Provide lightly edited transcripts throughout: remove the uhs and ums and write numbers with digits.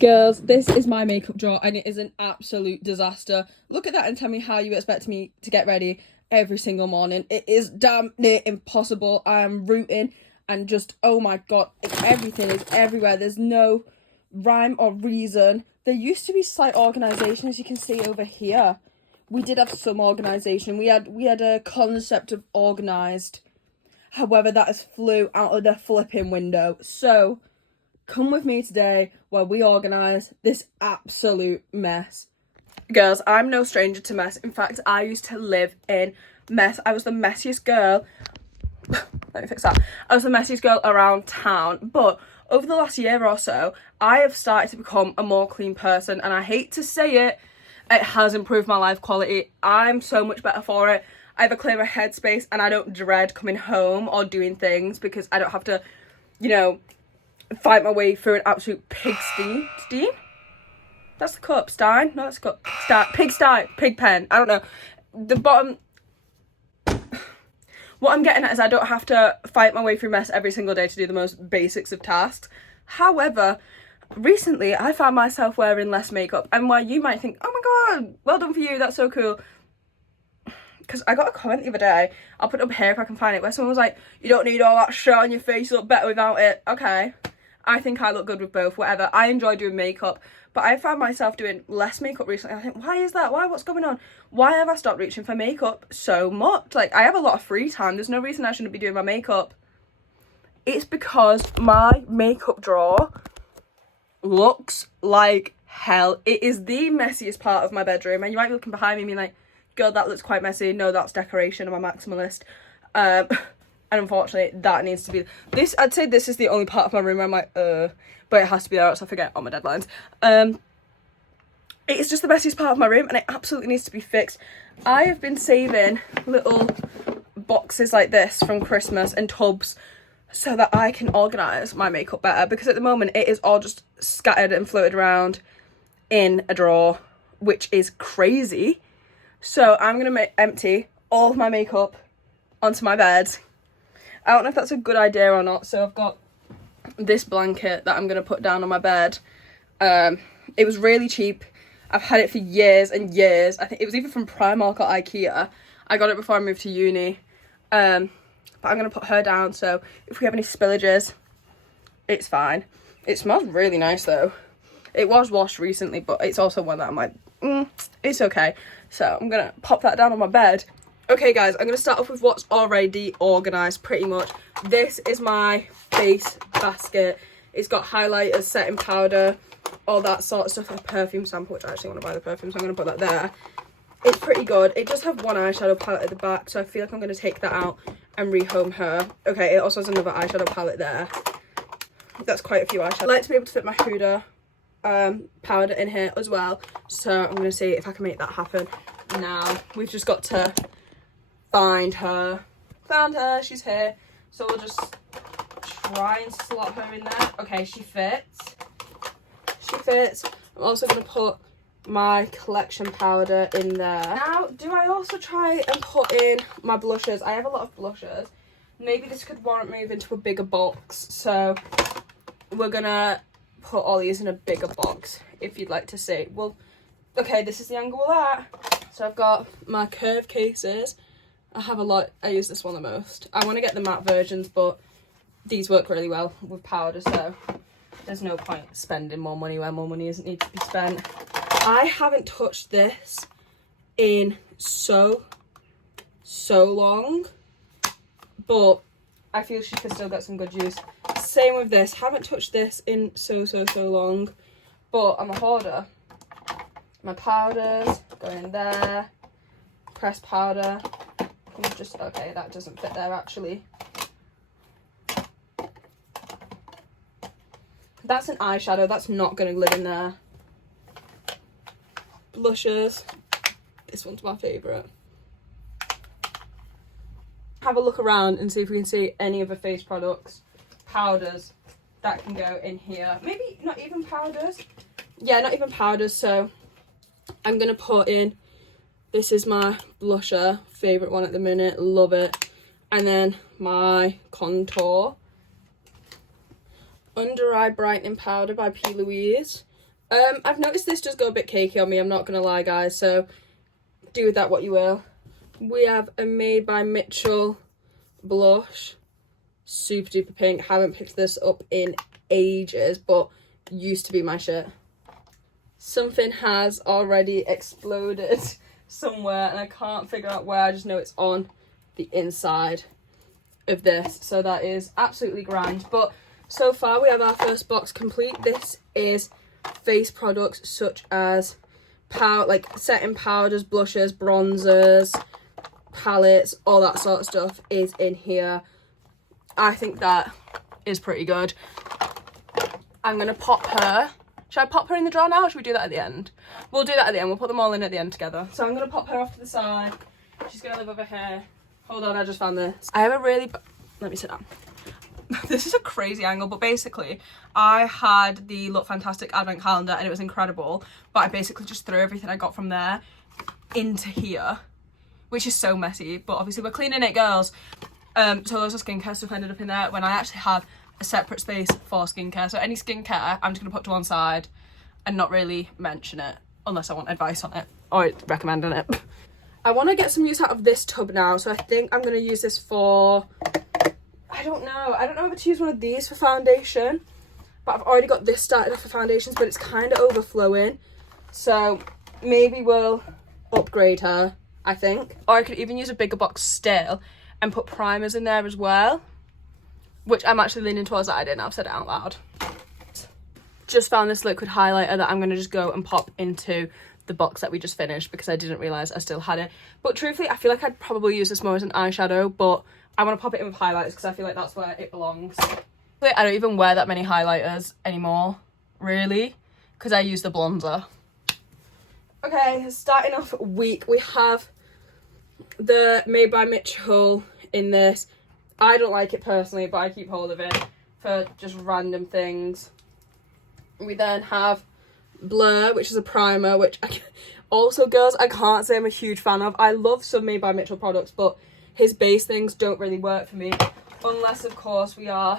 Girls, this is my makeup drawer and it is an absolute disaster. Look at that and tell me how you expect me to get ready every single morning. It is damn near impossible. I am rooting and just, oh my god, everything is everywhere. There's no rhyme or reason. There used to be slight organisation, as you can see over here. We did have some organisation. We had a concept of organised. However, that has flew out of the flipping window. So come with me today where we organise this absolute mess. Girls, I'm no stranger to mess. In fact, I used to live in mess. I was the messiest girl. Let me fix that. I was the messiest girl around town. But over the last year or so, I have started to become a more clean person. And I hate to say it, it has improved my life quality. I'm so much better for it. I have a clearer headspace and I don't dread coming home or doing things because I don't have to, fight my way through an absolute pigsty. Steam? That's the cup. Stein? No, that's the cup. Pigsty. Pig pen. I don't know. The bottom... What I'm getting at is I don't have to fight my way through mess every single day to do the most basics of tasks. However, recently I found myself wearing less makeup. And while you might think, oh my god, well done for you, that's so cool. Because I got a comment the other day, I'll put it up here if I can find it, where someone was like, you don't need all that shit on your face, you look better without it. Okay. I think I look good with both, whatever. I enjoy doing makeup, but I found myself doing less makeup recently. I think, why is that? What's going on? Why have I stopped reaching for makeup so much? Like, I have a lot of free time. There's no reason I shouldn't be doing my makeup. It's because my makeup drawer looks like hell. It is the messiest part of my bedroom, and you might be looking behind me and being like, girl, that looks quite messy. No, that's decoration. I'm a maximalist. And unfortunately, that needs to be... I'd say this is the only part of my room where I'm like, but it has to be there else I forget on my deadlines. It's just the messiest part of my room and it absolutely needs to be fixed. I have been saving little boxes like this from Christmas and tubs so that I can organise my makeup better, because at the moment it is all just scattered and floated around in a drawer, which is crazy. So I'm going to empty all of my makeup onto my bed. I don't know if that's a good idea or not. So I've got this blanket that I'm going to put down on my bed. It was really cheap. I've had it for years and years. I think it was either from Primark or Ikea. I got it before I moved to uni. But I'm going to put her down, so if we have any spillages, it's fine. It smells really nice though. It was washed recently, but it's also one that I'm like, it's okay. So I'm going to pop that down on my bed. Okay guys, I'm going to start off with what's already organised pretty much. This is my face basket. It's got highlighters, setting powder, all that sort of stuff, a perfume sample, which I actually want to buy the perfume, so I'm going to put that there. It's pretty good. It does have one eyeshadow palette at the back, so I feel like I'm going to take that out and rehome her. Okay, it also has another eyeshadow palette there. That's quite a few eyeshadows. I like to be able to fit my Huda powder in here as well, so I'm going to see if I can make that happen. Now, we've just got to find her. Found her, she's here. So we'll just try and slot her in there. Okay, she fits. She fits. I'm also going to put my collection powder in there. Now, do I also try and put in my blushes? I have a lot of blushes. Maybe this could warrant moving to a bigger box. So we're going to put all these in a bigger box, if you'd like to see. Well, okay, this is the angle of that. So I've got my curved cases. I have a lot. I use this one the most. I want to get the matte versions, but these work really well with powder, so there's no point spending more money where more money isn't need to be spent. I haven't touched this in so long, but I feel she could still get some good use. Same with this. Haven't touched this in so long, but I'm a hoarder. My powders go in there. Pressed powder. Just okay, that doesn't fit there actually. That's an eyeshadow, that's not going to live in there. Blushes, this one's my favourite. Have a look around and see if we can see any other face products, powders that can go in here. Maybe not even powders. Yeah, not even powders. So I'm going to put in, this is my blusher, favourite one at the minute, love it. And then my contour. Under Eye Brightening Powder by P. Louise. I've noticed this does go a bit cakey on me, I'm not gonna lie, guys, so do with that what you will. We have a Made by Mitchell blush, super duper pink. Haven't picked this up in ages, but used to be my shit. Something has already exploded somewhere and I can't figure out where. I just know it's on the inside of this, so that is absolutely grand. But so far we have our first box complete. This is face products such as like setting powders, blushes, bronzers, palettes, all that sort of stuff is in here. I think that is pretty good. I'm gonna pop her. Should I pop her in the drawer now, or should we do that at the end? We'll do that at the end. We'll put them all in at the end together. So I'm gonna pop her off to the side. She's gonna live over here. Hold on, I just found this. I have a really let me sit down. This is a crazy angle, but basically I had the Look Fantastic advent calendar and it was incredible, but I basically just threw everything I got from there into here, which is so messy, but obviously we're cleaning it, girls. So loads of skincare stuff ended up in there when I actually have a separate space for skincare. So any skincare I'm just gonna put to one side and not really mention it unless I want advice on it or recommending it. I want to get some use out of this tub now, so I think I'm gonna use this for, I don't know whether to use one of these for foundation, but I've already got this started off for foundations, but it's kind of overflowing, so maybe we'll upgrade her, I think. Or I could even use a bigger box still and put primers in there as well, which I'm actually leaning towards that idea now I've said it out loud. Just found this liquid highlighter that I'm going to just go and pop into the box that we just finished because I didn't realise I still had it. But truthfully, I feel like I'd probably use this more as an eyeshadow, but I want to pop it in with highlighters because I feel like that's where it belongs. I don't even wear that many highlighters anymore, really, because I use the bronzer. Okay, starting off week, we have the Made by Mitchell in this. I don't like it personally, but I keep hold of it for just random things. We then have Blur, which is a primer, which also, girls, I can't say I'm a huge fan of. I love some Made by Mitchell products, but his base things don't really work for me, unless of course we are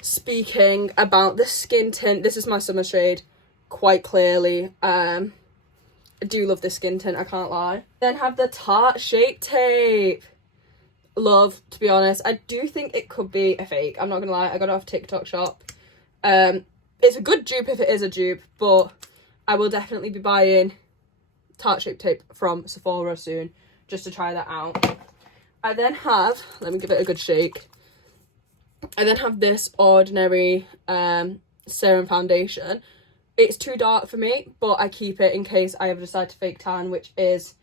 speaking about the skin tint. This is my summer shade, quite clearly. I do love this skin tint, I can't lie. Then have the Tarte Shape Tape. Love, to be honest. I do think it could be a fake, I'm not gonna lie. I got it off TikTok shop. It's a good dupe if it is a dupe, but I will definitely be buying Tarte Shape Tape from Sephora soon just to try that out. I then have, let me give it a good shake. I then have this Ordinary serum foundation. It's too dark for me, but I keep it in case I ever decide to fake tan, which is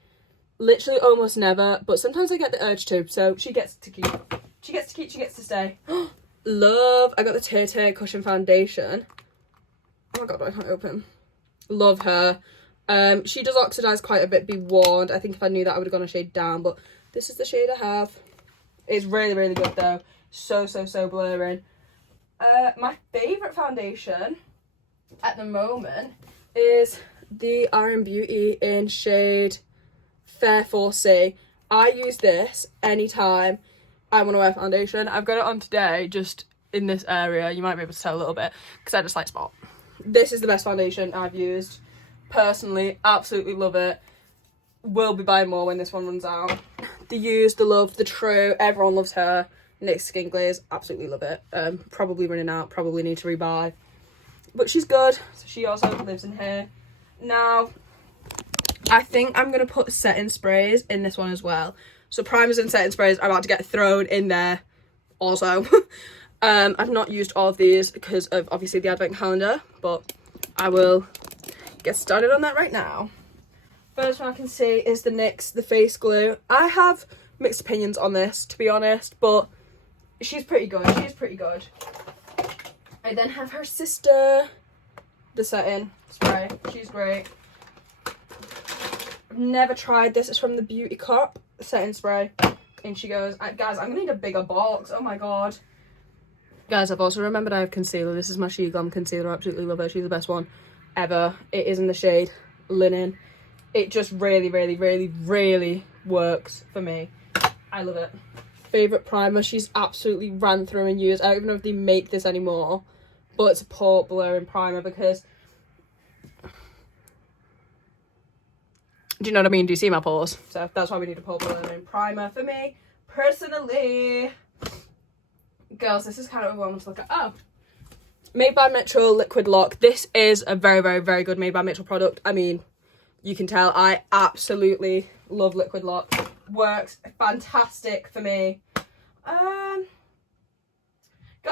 literally almost never, but sometimes I get the urge to, so she gets to keep. She gets to stay. Love, I got the Tay Cushion Foundation. Oh my god, I can't open. Love her. She does oxidize quite a bit, be warned. I think if I knew that I would have gone a shade down, but this is the shade I have. It's really, really good though. So blurring. My favourite foundation at the moment is the RM Beauty in shade Fair 4C. I use this anytime I want to wear foundation. I've got it on today, just in this area. You might be able to tell a little bit, because I just like spot. This is the best foundation I've used. Personally, absolutely love it. Will be buying more when this one runs out. The Use, the Love, the True, everyone loves her. NYX Skin Glaze, absolutely love it. Probably running out, probably need to rebuy. But she's good, so she also lives in here. Now, I think I'm going to put setting sprays in this one as well. So primers and setting sprays are about to get thrown in there also. I've not used all of these because of obviously the advent calendar, but I will get started on that right now. First one I can see is the NYX, the face glue. I have mixed opinions on this, to be honest, but she's pretty good. She's pretty good. I then have her sister, the setting spray. She's great. I've never tried this. It's from the Beauty Cup setting spray. And she goes, guys, I'm gonna need a bigger box. Oh my god. Guys, I've also remembered I have concealer. This is my She Glam concealer. I absolutely love her. She's the best one ever. It is in the shade Linen. It just really, really, really, really works for me. I love it. Favourite primer she's absolutely ran through and used. I don't even know if they make this anymore, but it's a pore blurring primer because Do you know what I mean? Do you see my pores? So that's why we need a pore burning primer for me personally. Girls, this is kind of what I want to look at. Oh, Made by Metro Liquid Lock. This is a very, very, very good Made by Metro product. I mean, you can tell I absolutely love Liquid Lock. Works fantastic for me. Girls,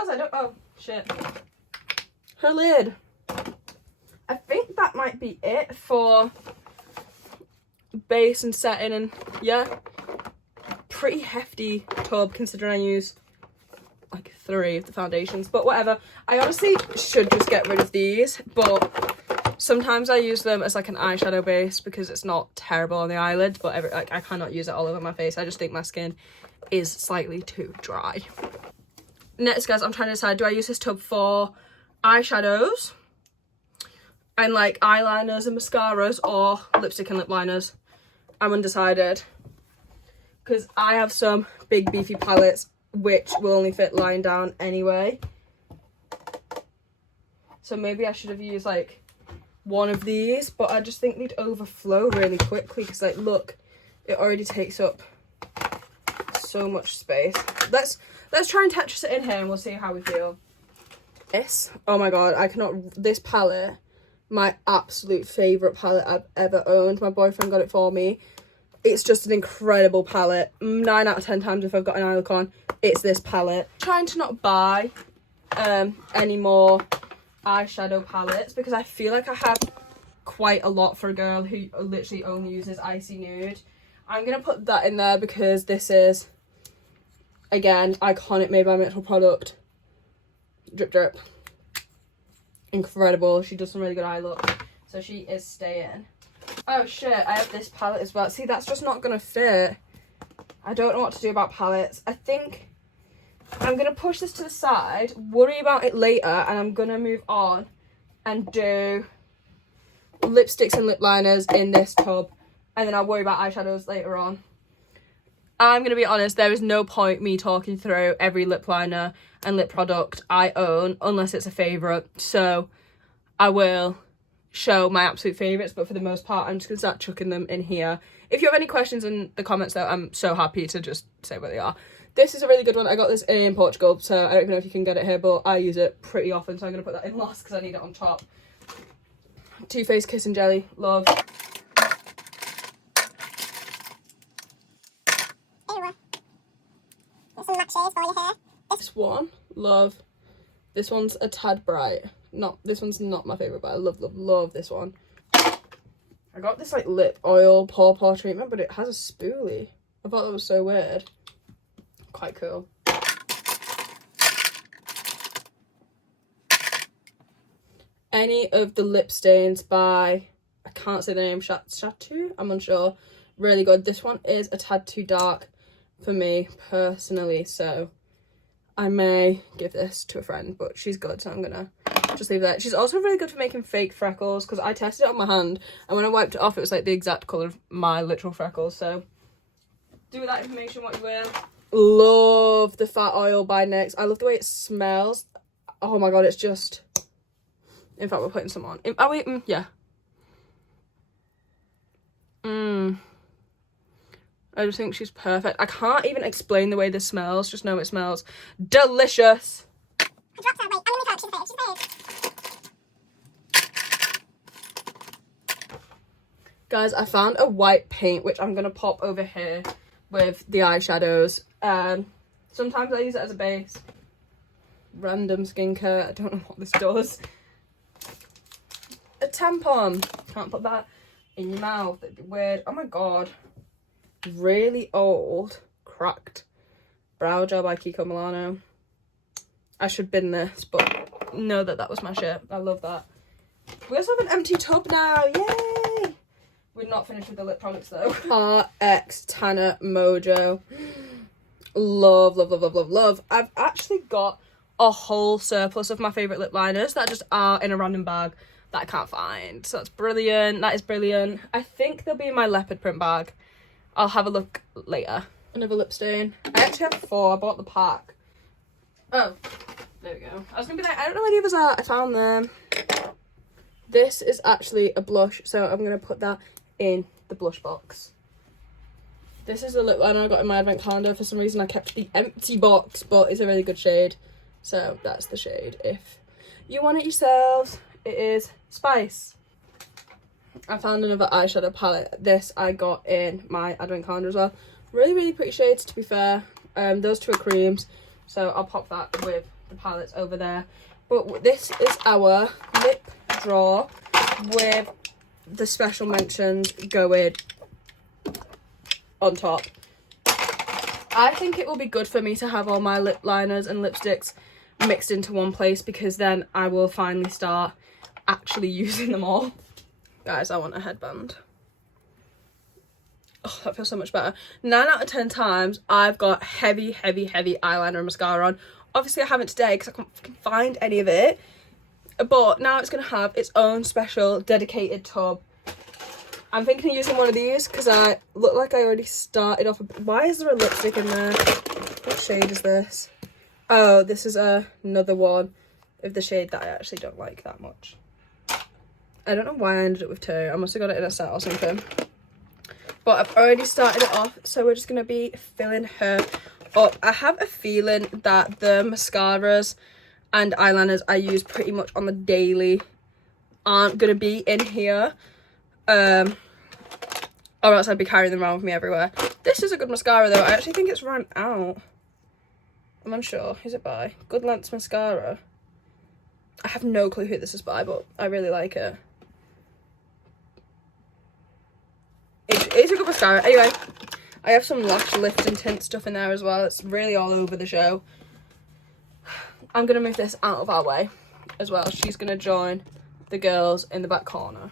I don't, oh shit, her lid. I think that might be it for base and setting, and yeah, pretty hefty tub considering I use like 3 of the foundations, but whatever. I honestly should just get rid of these, but sometimes I use them as like an eyeshadow base because it's not terrible on the eyelid, but like I cannot use it all over my face. I just think my skin is slightly too dry. Next, guys, I'm trying to decide, do I use this tub for eyeshadows and like eyeliners and mascaras, or lipstick and lip liners? I'm undecided because I have some big beefy palettes which will only fit lying down anyway. So maybe I should have used like one of these, but I just think they'd overflow really quickly because like, look, it already takes up so much space. Let's try and Tetris it in here and we'll see how we feel. This, oh my god, I cannot, this palette, my absolute favourite palette I've ever owned. My boyfriend got it for me. It's just an incredible palette. 9 out of 10 times if I've got an eye look on, it's this palette. I'm trying to not buy any more eyeshadow palettes because I feel like I have quite a lot for a girl who literally only uses Icy Nude. I'm going to put that in there because this is, again, iconic Made by Metro product. Drip drip. Incredible. She does some really good eye look. So she is staying. Oh shit, I have this palette as well. See, that's just not going to fit. I don't know what to do about palettes. I think I'm going to push this to the side, worry about it later, and I'm going to move on and do lipsticks and lip liners in this tub, and then I'll worry about eyeshadows later on. I'm going to be honest, there is no point me talking through every lip liner and lip product I own unless it's a favourite. So I will show my absolute favourites, but for the most part I'm just going to start chucking them in here. If you have any questions in the comments though, I'm so happy to just say what they are. This is a really good one. I got this in Portugal, so I don't even know if you can get it here, but I use it pretty often, so I'm going to put that in last because I need it on top. Too Faced Kiss and Jelly, love. This one, love. This one's a tad bright. This one's not my favourite, but I love, love, love this one. I got this like lip oil pore treatment, but it has a spoolie. I thought that was so weird. Quite cool. Any of the lip stains by, I can't say the name, Chateau? I'm unsure. Really good. This one is a tad too dark for me personally, so I may give this to a friend, but she's good, so I'm gonna just leave that. She's also really good for making fake freckles because I tested it on my hand, and when I wiped it off it was like the exact colour of my literal freckles. So do with that information what you will. Love the Fat Oil by NYX. I love the way it smells. Oh my god, it's just, in fact we're putting some on. Oh wait, yeah. I just think she's perfect. I can't even explain the way this smells, just know it smells delicious. I dropped her, wait, I'm gonna she's Guys, I found a white paint which I'm gonna pop over here with the eyeshadows. Sometimes I use it as a base. Random skincare, I don't know what this does. A tampon. Can't put that in your mouth, it'd be weird. Oh my god. Really old, cracked brow gel by Kiko Milano. I should bin this, but know that that was my shit. I love that. We also have an empty tub now, yay! We're not finished with the lip products though. RX Tanner Mojo. Love, love, love, love, love, love. I've actually got a whole surplus of my favourite lip liners that just are in a random bag that I can't find. So that's brilliant. That is brilliant. I think they'll be in my leopard print bag. I'll have a look later. Another lip stain. I actually have 4. I bought the pack. Oh, there we go. I was gonna be like, I don't know where the others are. I found them. This is actually a blush, so I'm gonna put that in the blush box. This is the lip liner I got in my advent calendar. For some reason I kept the empty box, but it's a really good shade. So that's the shade if you want it yourselves. It is Spice. I found another eyeshadow palette. This I got in my advent calendar as well. Really, really pretty shades, to be fair. Those two are creams, so I'll pop that with the palettes over there. But this is our lip drawer with the special mentions going on top. I think it will be good for me to have all my lip liners and lipsticks mixed into one place, because then I will finally start actually using them all. Guys, I want a headband. Oh, that feels so much better. 9 out of 10 times I've got heavy eyeliner and mascara on. Obviously I haven't today because I can't find any of it, but now it's going to have its own special dedicated tub. I'm thinking of using one of these because I look like I already started off. Why is there a lipstick in there? What shade is this? Oh, this is another one of the shade that I actually don't like that much. I don't know why I ended up with 2. I must have got it in a set or something. But I've already started it off, so we're just going to be filling her up. I have a feeling that the mascaras and eyeliners I use pretty much on the daily aren't going to be in here. Or else I'd be carrying them around with me everywhere. This is a good mascara though. I actually think it's run out. I'm unsure. Who's it by? Good Lengths Mascara. I have no clue who this is by, but I really like it. It's a good mascara. Anyway, I have some lash lift and tint stuff in there as well. It's really all over the show. I'm going to move this out of our way as well. She's going to join the girls in the back corner.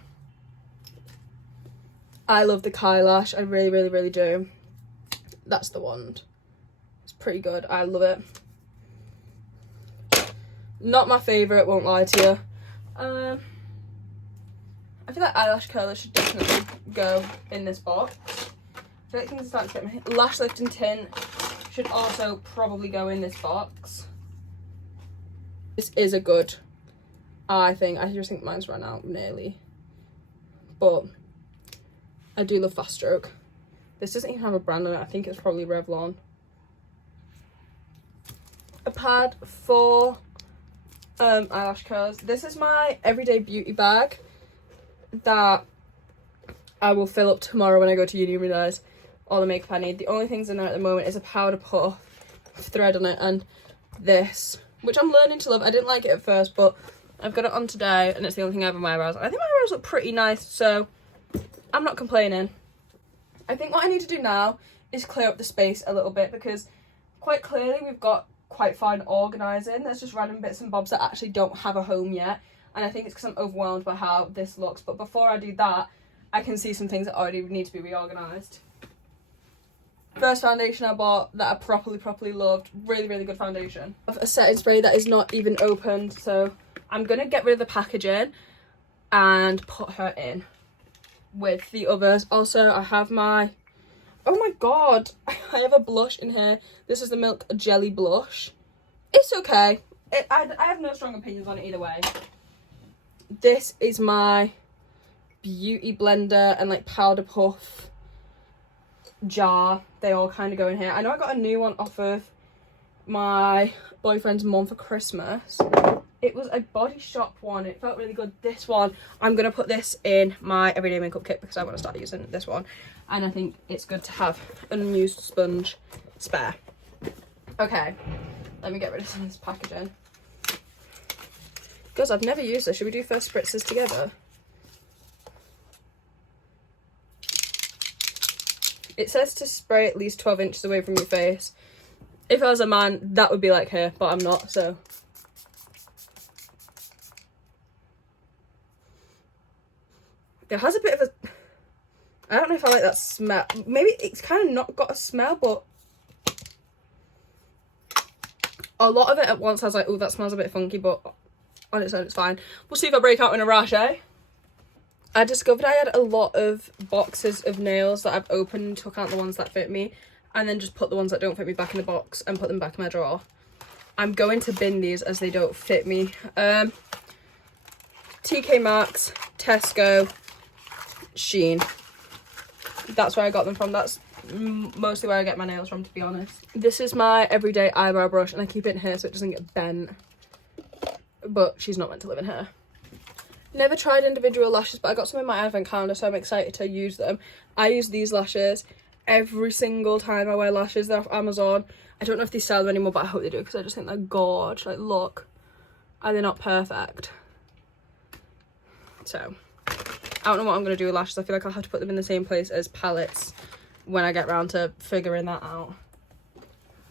I love the Kai Lash. I really do. That's the wand. It's pretty good. I love it. Not my favourite, won't lie to you. I feel like eyelash curler should definitely go in this box. I feel like things are starting to get my lash lift and tint should also probably go in this box. This is a good, I just think mine's run out nearly. But I do love Fast Stroke. This doesn't even have a brand on it. I think it's probably Revlon. A pad for eyelash curls. This is my everyday beauty bag that I will fill up tomorrow when I go to uni and realise all the makeup I need. The only things in there at the moment is a powder puff thread on it and this, which I'm learning to love. I didn't like it at first, but I've got it on today and it's the only thing I have on my eyebrows. I think my eyebrows look pretty nice, so I'm not complaining. I think what I need to do now is clear up the space a little bit, because quite clearly we've got quite fine organising. There's just random bits and bobs that actually don't have a home yet, and I think it's because I'm overwhelmed by how this looks. But before I do that, I can see some things that already need to be reorganised. First foundation I bought that I properly loved. Really good foundation. I have a setting spray that is not even opened, so I'm going to get rid of the packaging and put her in with the others. Also, I have my, oh my god, I have a blush in here. This is the Milk Jelly blush. It's okay. I have no strong opinions on it either way. This is my beauty blender and like powder puff jar. They all kind of go in here. I know I got a new one off of my boyfriend's mum for Christmas. It was a Body Shop one. It felt really good. This one, I'm going to put this in my everyday makeup kit because I want to start using this one. And I think it's good to have an unused sponge spare. Okay, let me get rid of some of this packaging. Guys, I've never used this. Should we do first spritzes together? It says to spray at least 12 inches away from your face. If I was a man, that would be like her, but I'm not, so. It has a bit of a, I don't know if I like that smell. Maybe it's kind of not got a smell, but a lot of it at once I was like, oh, that smells a bit funky, but on its own it's fine. We'll see if I break out in a rash, eh? I discovered I had a lot of boxes of nails that I've opened and took out the ones that fit me, and then just put the ones that don't fit me back in the box and put them back in my drawer. I'm going to bin these as they don't fit me. TK Maxx, Tesco, Shein. That's where I got them from. That's mostly where I get my nails from, to be honest. This is my everyday eyebrow brush, and I keep it in here so it doesn't get bent. But she's not meant to live in here. Never tried individual lashes, but I got some in my advent calendar, so I'm excited to use them. I use these lashes every single time I wear lashes. They're off Amazon. I don't know if they sell them anymore, but I hope they do, because I just think they're gorge. Like, look. Are they not perfect? So, I don't know what I'm going to do with lashes. I feel like I'll have to put them in the same place as palettes when I get round to figuring that out.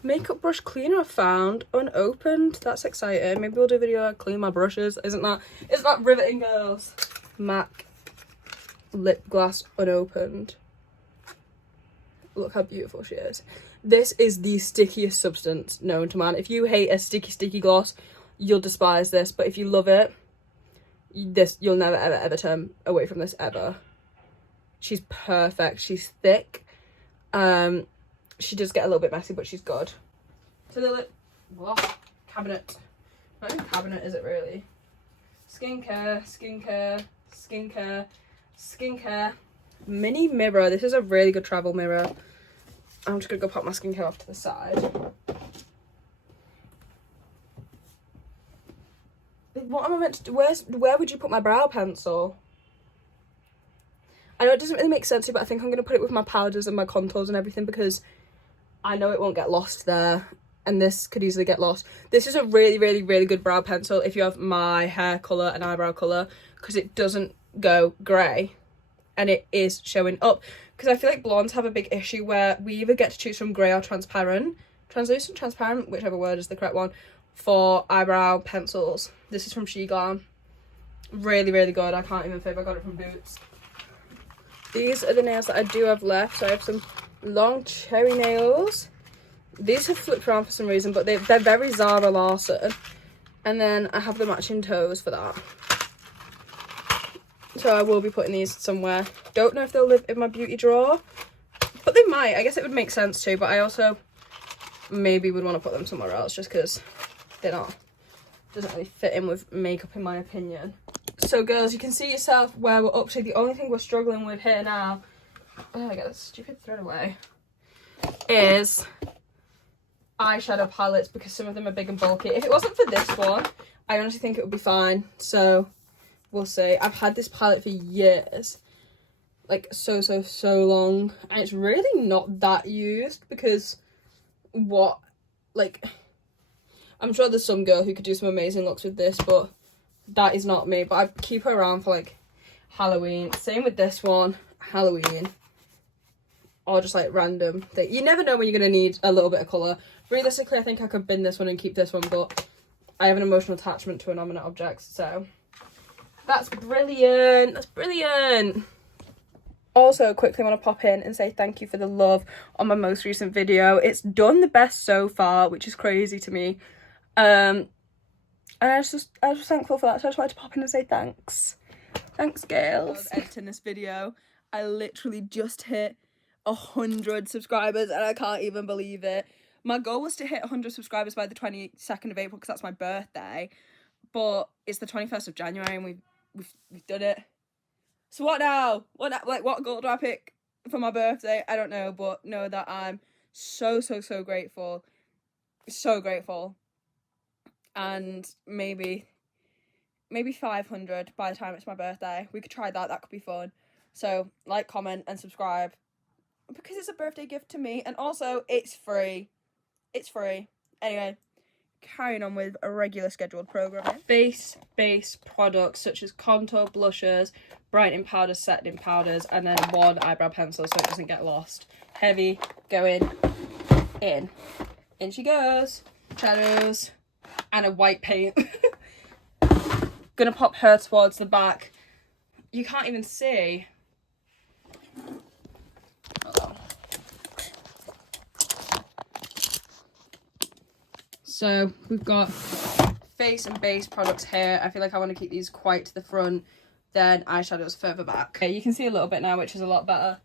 Makeup brush cleaner I found, unopened. That's exciting. Maybe we'll do a video where I clean my brushes. Isn't that riveting, girls? MAC lip gloss unopened. Look how beautiful she is. This is the stickiest substance known to man. If you hate a sticky gloss, you'll despise this. But if you love it, you'll never ever turn away from this ever. She's perfect. She's thick. She does get a little bit messy, but she's good. So the lip cabinet. Not even cabinet, is it really? Skincare. Mini mirror. This is a really good travel mirror. I'm just gonna go pop my skincare off to the side. What am I meant to do? Where would you put my brow pencil? I know it doesn't really make sense to you, but I think I'm gonna put it with my powders and my contours and everything, because I know it won't get lost there, and this could easily get lost. This is a really good brow pencil if you have my hair colour and eyebrow colour, because it doesn't go grey and it is showing up. Because I feel like blondes have a big issue where we either get to choose from grey or translucent, transparent, whichever word is the correct one, for eyebrow pencils. This is from She Glam. Really good. I can't even fib. I got it from Boots. These are the nails that I do have left. So I have some long cherry nails. These have flipped around for some reason, but they're very Zara Larson. And then I have the matching toes for that. So I will be putting these somewhere. Don't know if they'll live in my beauty drawer, but they might. I guess it would make sense to, but I also maybe would want to put them somewhere else, just because they're not, doesn't really fit in with makeup in my opinion. So girls, you can see yourself where we're up to. The only thing we're struggling with here now, oh, I get this stupid thread away, is eyeshadow palettes, because some of them are big and bulky. If it wasn't for this one, I honestly think it would be fine. So we'll see. I've had this palette for years, like so long, and it's really not that used, because I'm sure there's some girl who could do some amazing looks with this, but that is not me. But I keep her around for like Halloween. Same with this one, Halloween, or just like random thing. You never know when you're gonna need a little bit of colour. Realistically, I think I could bin this one and keep this one, but I have an emotional attachment to inanimate objects, so that's brilliant. That's brilliant. Also, quickly want to pop in and say thank you for the love on my most recent video. It's done the best so far, which is crazy to me. And I was thankful for that, so I just wanted to pop in and say thanks. Thanks, girls. I was editing this video. I literally just hit 100 subscribers, and I can't even believe it. My goal was to hit 100 subscribers by the 22nd of April, because that's my birthday. But it's the 21st of January, and we've done it. So what now? What goal do I pick for my birthday? I don't know, but know that I'm so grateful. So grateful. And maybe 500 by the time it's my birthday. We could try that. That could be fun. So like, comment, and subscribe, because it's a birthday gift to me, and also it's free. It's free. Anyway, carrying on with a regular scheduled programming. Base products such as contour, blushes, brightening powders, setting powders, and then one eyebrow pencil so it doesn't get lost. Heavy going in. In she goes. Shadows and a white paint. Gonna pop her towards the back. You can't even see. Hold on. So we've got face and base products here. I feel like I want to keep these quite to the front, then eyeshadows further back. Okay, you can see a little bit now, which is a lot better.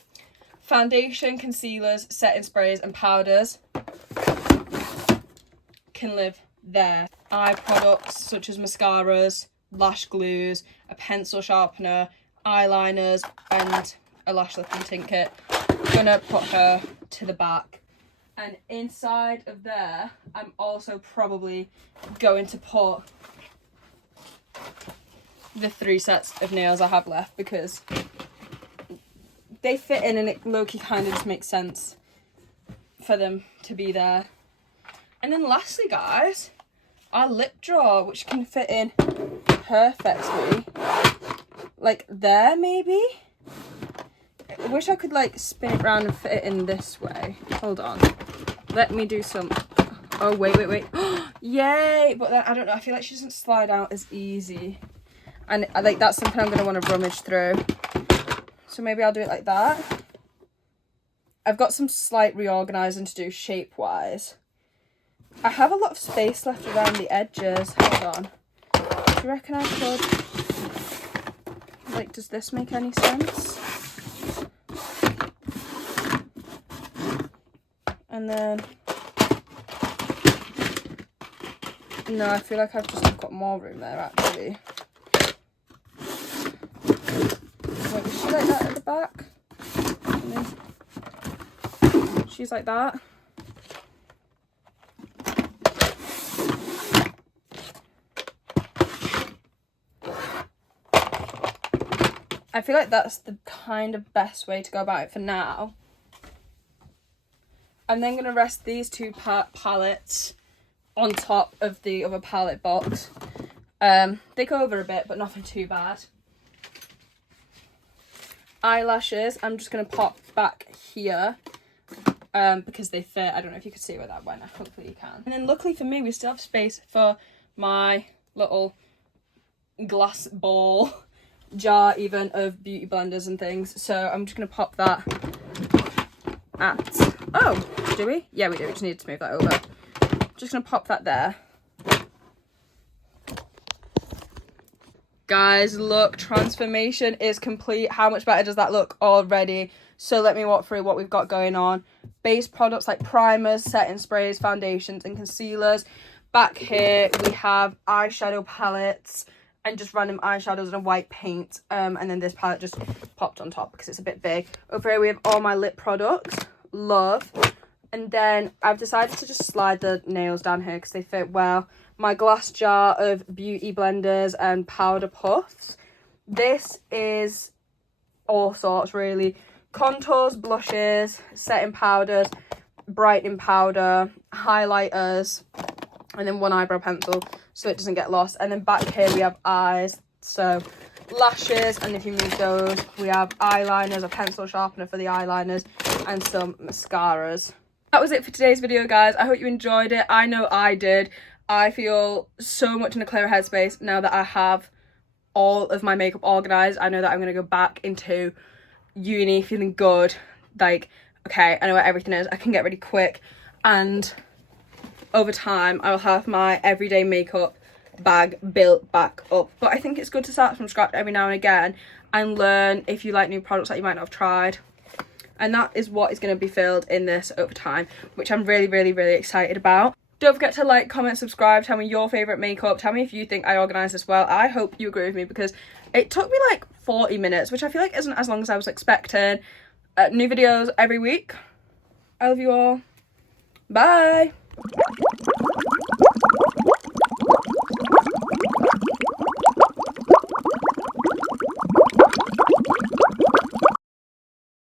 Foundation, concealers, setting sprays and powders can live there. Eye products such as mascaras, lash glues, a pencil sharpener, eyeliners and a lash lifting tint kit gonna put her to the back. And inside of there, I'm also probably going to put the 3 sets of nails I have left, because they fit in and it low-key kind of just makes sense for them to be there. And then lastly, guys, our lip drawer, which can fit in perfectly, like there maybe. I wish I could like spin it around and fit it in this way. Hold on, let me do some. Oh wait. Yay! But then I don't know, I feel like she doesn't slide out as easy, and like that's something I'm gonna want to rummage through. So maybe I'll do it like that. I've got some slight reorganizing to do shape wise. I have a lot of space left around the edges. Hold on. Do you reckon I could, like, does this make any sense? And then, no, I feel like I've just got more room there actually. Wait, was she like that at the back? And then she's like that. I feel like that's the kind of best way to go about it for now. I'm then going to rest these 2 palettes on top of the other palette box. They go over a bit, but nothing too bad. Eyelashes, I'm just going to pop back here because they fit. I don't know if you could see where that went. Hopefully you can. And then luckily for me, we still have space for my little glass ball jar even of beauty blenders and things. So I'm just going to pop that at... Oh, do we? Yeah, we do. We just need to move that over. Just going to pop that there. Guys, look, transformation is complete. How much better does that look already? So let me walk through what we've got going on. Base products like primers, setting sprays, foundations and concealers. Back here we have eyeshadow palettes and just random eyeshadows and a white paint. And then this palette just popped on top because it's a bit big. Over here we have all my lip products. Love. And then I've decided to just slide the nails down here because they fit well. My glass jar of beauty blenders and powder puffs. This is all sorts really. Contours, blushes, setting powders, brightening powder, highlighters, and then 1 eyebrow pencil so it doesn't get lost. And then back here we have eyes, so lashes, and if you move those, we have eyeliners, a pencil sharpener for the eyeliners, and some mascaras. That was it for today's video, guys. I hope you enjoyed it. I know I did. I feel so much in a clearer headspace now that I have all of my makeup organised. I know that I'm going to go back into uni feeling good. Like, okay, I know where everything is. I can get ready quick. And over time, I will have my everyday makeup bag built back up. But I think it's good to start from scratch every now and again and learn if you like new products that you might not have tried. And that is what is going to be filled in this over time, which I'm really, really, really excited about. Don't forget to like, comment, subscribe, tell me your favourite makeup, tell me if you think I organised this well. I hope you agree with me because it took me like 40 minutes, which I feel like isn't as long as I was expecting. New videos every week. I love you all. Bye.